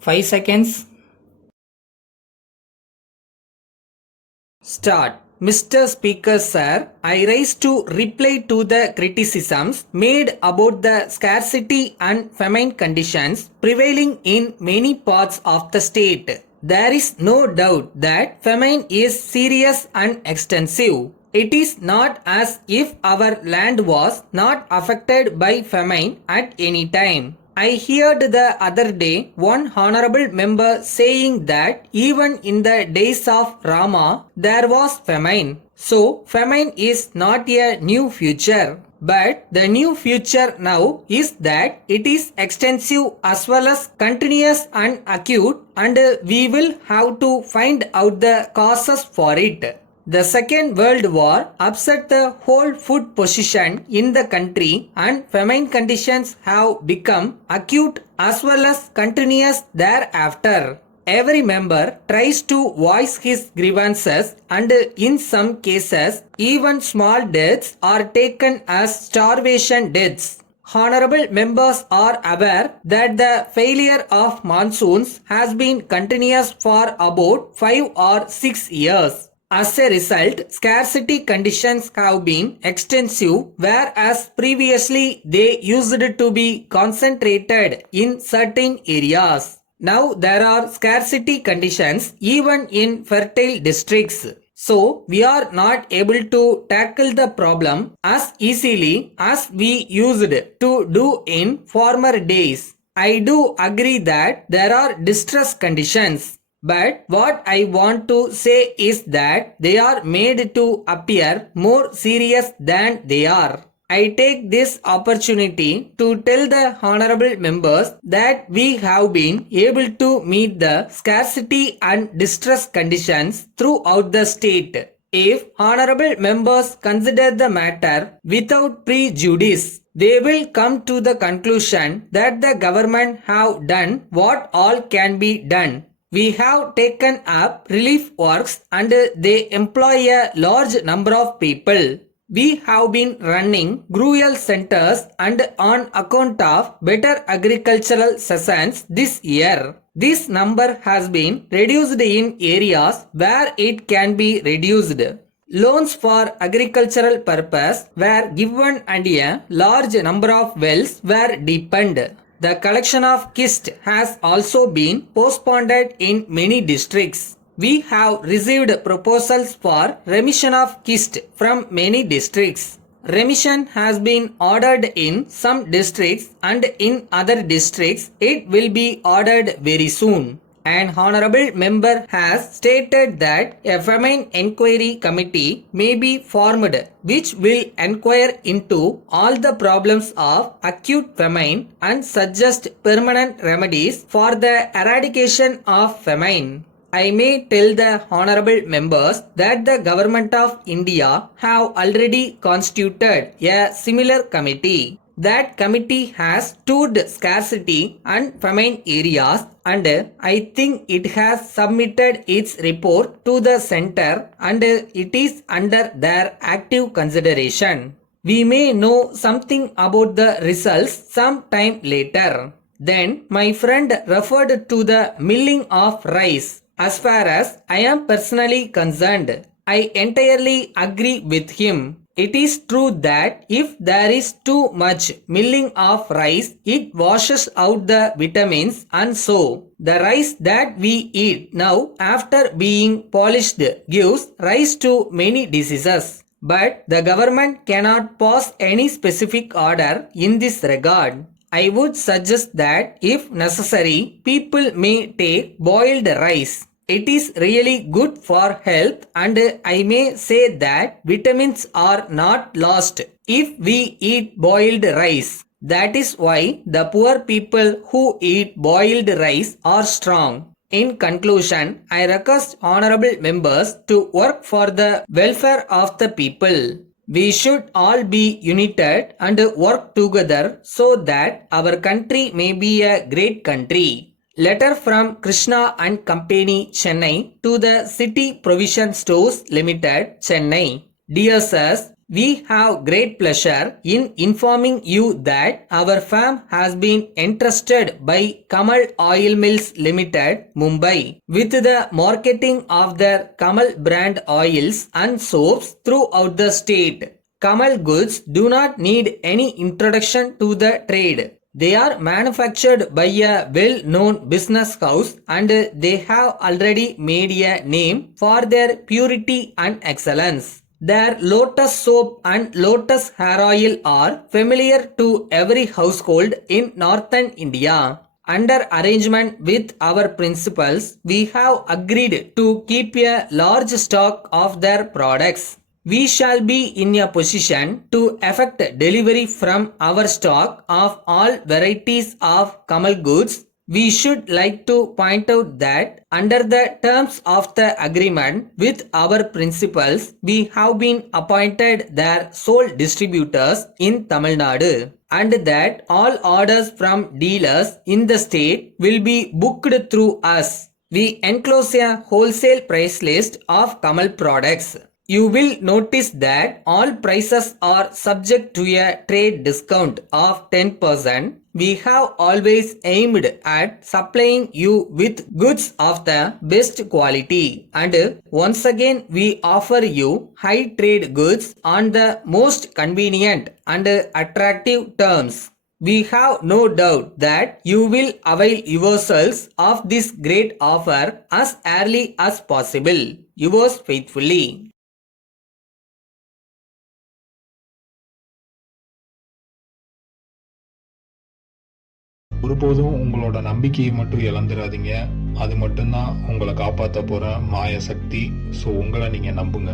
5 seconds. Start. Mr. Speaker Sir, I rise to reply to the criticisms made about the scarcity and famine conditions prevailing in many parts of the state. There is no doubt that famine is serious and extensive. It is not as if our land was not affected by famine at any time. I heard the other day one honorable member saying that even in the days of Rama there was famine. So famine is not a new future. But the new future now is that it is extensive as well as continuous and acute, and we will have to find out the causes for it. The Second World War upset the whole food position in the country, and famine conditions have become acute as well as continuous thereafter. Every member tries to voice his grievances, and in some cases even small deaths are taken as starvation deaths. Honorable members are aware that the failure of monsoons has been continuous for about 5 or 6 years. As a result, scarcity conditions have been extensive, whereas previously they used to be concentrated in certain areas. Now there are scarcity conditions even in fertile districts. So we are not able to tackle the problem as easily as we used to do in former days. I do agree that there are distress conditions. But what I want to say is that they are made to appear more serious than they are. I take this opportunity to tell the honorable members that we have been able to meet the scarcity and distress conditions throughout the state. If honorable members consider the matter without prejudice, they will come to the conclusion that the government have done what all can be done. We have taken up relief works and they employ a large number of people. We have been running gruel centers, and on account of better agricultural seasons this year, this number has been reduced in areas where it can be reduced. Loans for agricultural purpose were given and a large number of wells were deepened. The collection of kist has also been postponed in many districts. We have received proposals for remission of kist from many districts. Remission has been ordered in some districts, and in other districts it will be ordered very soon. An honorable member has stated that a famine inquiry committee may be formed which will inquire into all the problems of acute famine and suggest permanent remedies for the eradication of famine. I may tell the honorable members that the government of India have already constituted a similar committee. That committee has toured scarcity and famine areas, and I think it has submitted its report to the center, and it is under their active consideration. We may know something about the results some time later. Then my friend referred to the milling of rice. As far as I am personally concerned, I entirely agree with him. It is true that if there is too much milling of rice, it washes out the vitamins, and so the rice that we eat now after being polished gives rise to many diseases. But the government cannot pass any specific order in this regard. I would suggest that if necessary, people may take boiled rice. It is really good for health, and I may say that vitamins are not lost if we eat boiled rice. That is why the poor people who eat boiled rice are strong. In conclusion, I request honorable members to work for the welfare of the people. We should all be united and work together so that our country may be a great country. Letter from Krishna and Company, Chennai, to the City Provision Stores Limited, Chennai. Dear sirs, We have great pleasure in informing you that our firm has been entrusted by Kamal Oil Mills Limited, Mumbai, with the marketing of their Kamal brand oils and soaps throughout the state. Kamal goods do not need any introduction to the trade. They are manufactured by a well-known business house and they have already made a name for their purity and excellence. Their lotus soap and lotus hair oil are familiar to every household in northern India. Under arrangement with our principals, we have agreed to keep a large stock of their products. We shall be in a position to effect delivery from our stock of all varieties of Kamal goods. We should like to point out that under the terms of the agreement with our principals, we have been appointed their sole distributors in Tamil Nadu, and that all orders from dealers in the state will be booked through us. We enclose a wholesale price list of Kamal products. You will notice that all prices are subject to a trade discount of 10%. We have always aimed at supplying you with goods of the best quality, and once again we offer you high trade goods on the most convenient and attractive terms. We have no doubt that you will avail yourselves of this great offer as early as possible. Yours faithfully. ஒருபோதும் உங்களோட நம்பிக்கையை மட்டும் இழந்துடாதீங்க. அது மட்டும்தான் உங்களை காப்பாற்ற போற மாய சக்தி. ஸோ உங்களை நீங்க நம்புங்க.